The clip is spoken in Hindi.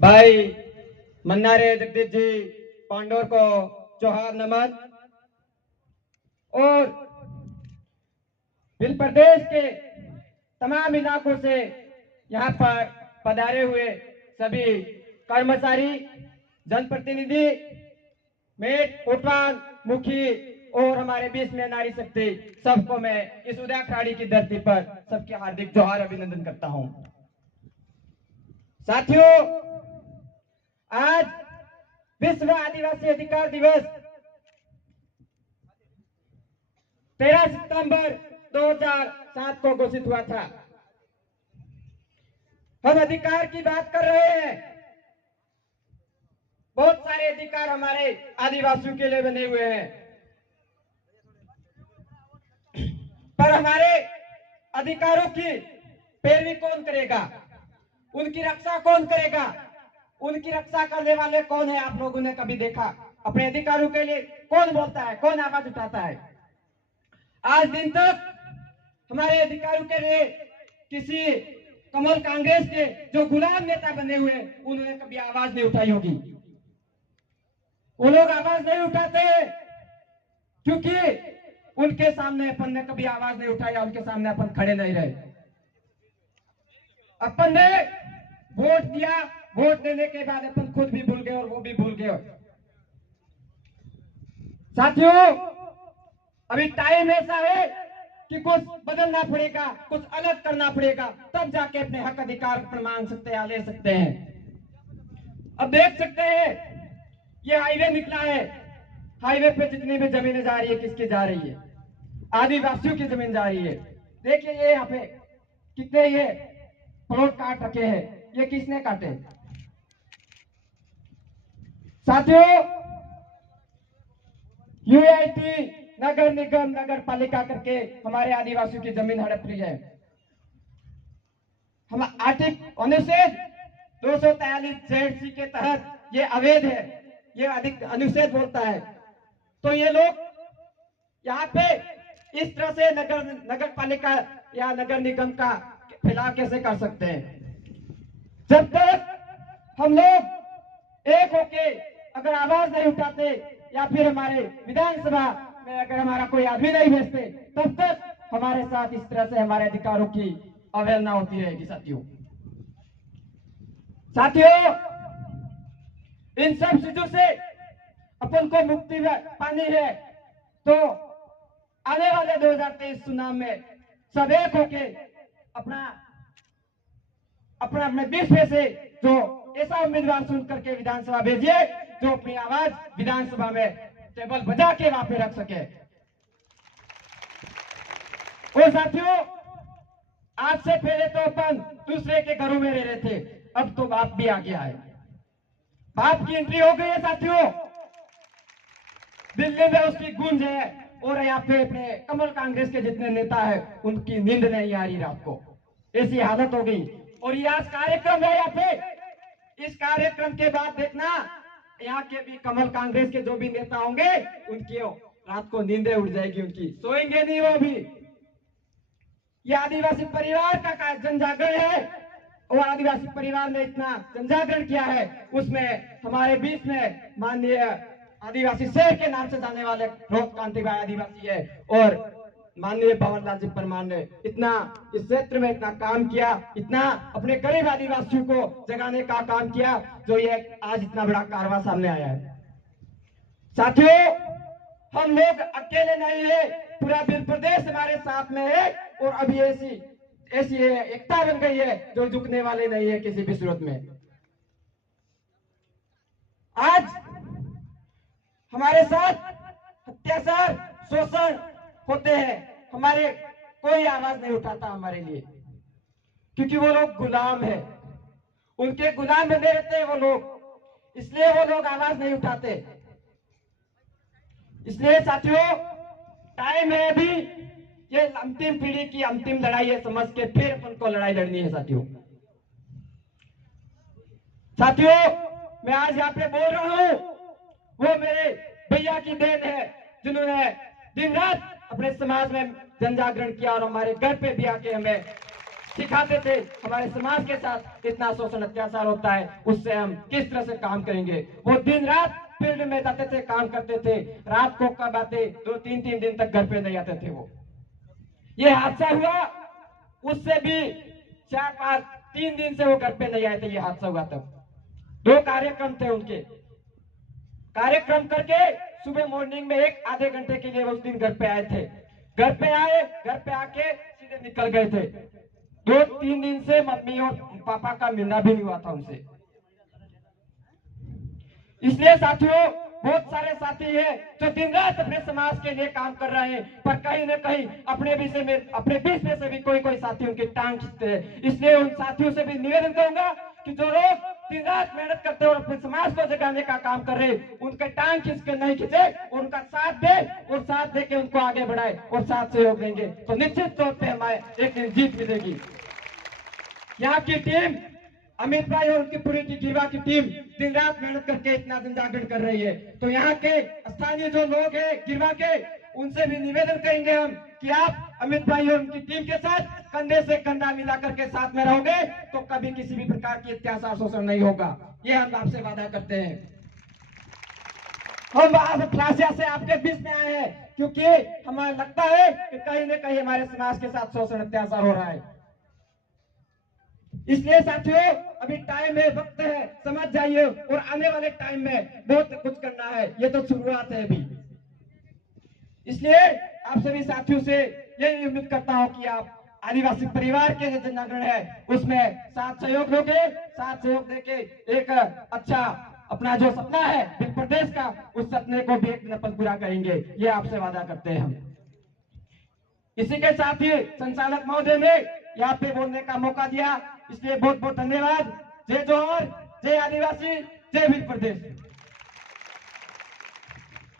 भाई मन्नारे जगदीश जी पांडोर को जोहार नमन। और भिल प्रदेश के तमाम इलाकों से यहाँ पर पधारे हुए सभी कर्मचारी, जनप्रतिनिधि, मेट, कोटवान, मुखी और हमारे बीच में नारी शक्ति, सबको मैं इस उदय अखाड़ी की धरती पर सबके हार्दिक जोहार अभिनंदन करता हूँ। साथियों, आज विश्व आदिवासी अधिकार दिवस 13 सितंबर 2007 को घोषित हुआ था। हम अधिकार की बात कर रहे हैं। बहुत सारे अधिकार हमारे आदिवासियों के लिए बने हुए हैं, पर हमारे अधिकारों की पैरवी कौन करेगा, उनकी रक्षा कौन करेगा, उनकी रक्षा करने वाले कौन है? आप लोगों ने कभी देखा? अपने अधिकारों के लिए कौन बोलता है, कौन आवाज उठाता है? आज दिन तक हमारे अधिकारों के लिए किसी कमल कांग्रेस के जो गुलाम नेता बने हुए उन्होंने कभी आवाज नहीं उठाई होगी। वो लोग आवाज नहीं उठाते क्योंकि उनके सामने अपन ने कभी आवाज नहीं उठाया, उनके सामने अपन खड़े नहीं रहे। अपन ने वोट दिया, वोट देने के बाद अपन खुद भी भूल गए और वो भी भूल गए। साथियों, अभी टाइम ऐसा है कि कुछ बदलना पड़ेगा, कुछ अलग करना पड़ेगा, तब जाके अपने हक अधिकार पर मांग सकते हैं, ले सकते हैं। अब देख सकते हैं ये हाईवे निकला है, हाईवे पे जितनी भी जमीनें जा रही है, किसकी जा रही है? आदिवासियों की जमीन जा रही है। देखिए ये यहाँ पे कितने ये प्लॉट काट रखे हैं, ये किसने काटे? साथियों, यूआईटी, नगर निगम, नगर पालिका करके हमारे आदिवासियों की जमीन हड़प ली है। हम आर्टिकल अनुच्छेद 243 ZC के तहत ये अवैध है, ये अधिक अनुच्छेद बोलता है। तो ये लोग यहाँ पे इस तरह से नगर पालिका या नगर निगम का फैलाव कैसे कर सकते हैं? जब तक हम लोग एक होके अगर आवाज नहीं उठाते या फिर हमारे विधानसभा में अगर हमारा कोई आदमी नहीं भेजते, तब तक हमारे साथ इस तरह से हमारे अधिकारों की अवहेलना होती रहेगी। साथियों, इन सब चीजों से अपन को मुक्ति पानी है तो आने वाले 2023 चुनाव में सब एक होके अपना अपने बीच में से जो ऐसा उम्मीदवार चुन करके विधानसभा भेजिए जो अपनी आवाज विधानसभा में टेबल बजा के वहां पे रख सके। और साथियों, आज से पहले तो अपन दूसरे के घरों में रह रहे थे, अब तो बाप भी आ गया है, बाप की एंट्री हो गई है। साथियों, दिल्ली में उसकी गूंज है और यहाँ पे अपने कमल कांग्रेस के जितने नेता है उनकी नींद नहीं आ रही रात को, ऐसी हालत हो गई। और ये आज कार्यक्रम है यहाँ पे, इस कार्यक्रम के बाद देखना यहाँ के भी कमल कांग्रेस के जो भी नेता होंगे उनकी रात को नींदें उड़ जाएगी, उनकी सोएंगे नहीं वो भी। ये आदिवासी परिवार का जनजागरण है और आदिवासी परिवार ने इतना जनजागरण किया है, उसमें हमारे बीच में माननीय आदिवासी शेर के नाम से जाने वाले रोहत कांति भाई आदिवासी है और माननीय भंवरलाल जी परमार ने इतना इस क्षेत्र में इतना काम किया, इतना अपने गरीब आदिवासियों को जगाने का काम किया, जो ये आज इतना बड़ा कारवा सामने आया है। साथियों, हम लोग अकेले नहीं है, पूरा भिल प्रदेश हमारे साथ में है और अभी ऐसी एकता बन गई है जो झुकने वाले नहीं है किसी भी सूरत में। आज हमारे साथ अत्याचार, शोषण होते हैं, हमारे कोई आवाज नहीं उठाता हमारे लिए, क्योंकि वो लोग गुलाम है, उनके गुलाम बने रहते हैं वो लोग, इसलिए वो लोग आवाज नहीं उठाते। इसलिए साथियों, टाइम है अभी, ये अंतिम पीढ़ी की अंतिम लड़ाई है, समझ के फिर अपन को लड़ाई लड़नी है। साथियों, मैं आज यहाँ पे बोल रहा हूँ, वो मेरे भैया की देन है जिन्होंने दिन रात अपने समाज में जन जागरण किया और हमारे घर पे भी आके हमें सिखाते थे हमारे समाज के साथ इतना शोषण अत्याचार होता है, उससे हम किस तरह से काम करेंगे। वो दिन रात फील्ड में जाते थे, काम करते थे, रात को कब आते 2-3 दिन तक घर पे नहीं आते थे। वो ये हादसा हुआ, उससे भी 4-5-3 दिन से वो घर पे नहीं आए थे। ये हादसा हुआ तब 2 कार्यक्रम थे उनके, कार्यक्रम करके सुबह मॉर्निंग में 1-आधे घंटे के लिए उस दिन घर पे आए थे। घर पे आए, घर पे आके सीधे निकल गए थे। 2-3 दिन से मम्मी और पापा का मिलना भी नहीं हुआ था उनसे। इसलिए साथियों, बहुत सारे साथी हैं जो दिन रात अपने समाज के लिए काम कर रहे हैं, पर कहीं न कहीं अपने बीच में से भी कोई साथी उनकी टांग खींचते हैं। इसलिए उन साथियों से भी निवेदन करूंगा कि जो लोग दिन रात मेहनत करते हैं और अपने समाज को जगाने का काम कर रहे हैं, उनके टांग खींच के नहीं खींचे, उनका साथ दे और साथ दे के उनको आगे बढ़ाए और साथ सहयोग देंगे तो निश्चित तौर पर हमारे एक दिन जीत मिलेगी। यहाँ की टीम, अमित भाई और उनकी पूरी गिरवा की टीम दिन रात मेहनत करके इतना जन जागरण कर रही है। तो यहाँ के स्थानीय जो लोग हैं गिरवा के, उनसे भी निवेदन करेंगे हम कि आप अमित भाई और उनकी टीम के साथ कंधे से कंधा मिला करके साथ में रहोगे तो कभी किसी भी प्रकार की अत्याचार शोषण नहीं होगा। ये हम आपसे वादा करते हैं। हम आज फ्लासिया से आपके बीच में आए हैं क्योंकि हमें लगता है कि कहीं न कहीं हमारे समाज के साथ शोषण अत्याचार हो रहा है। इसलिए साथियों, अभी टाइम है, वक्त है, समझ जाइए और आने वाले टाइम में बहुत कुछ करना है। ये तो शुरुआत है अभी। इसलिए आप सभी साथियों से यही उम्मीद करता हूं कि आप आदिवासी परिवार के जो जन जागरण है उसमें साथ सहयोग दोगे, साथ सहयोग देके एक अच्छा अपना जो सपना है बिल प्रदेश का, उस सपने को भी एक दिन अपन पूरा करेंगे। ये आपसे वादा करते हैं हम। इसी के साथ ही संचालक महोदय ने यहाँ पे बोलने का मौका दिया, इसलिए बहुत बहुत धन्यवाद। जय जोहर, जय आदिवासी, जय वीर प्रदेश।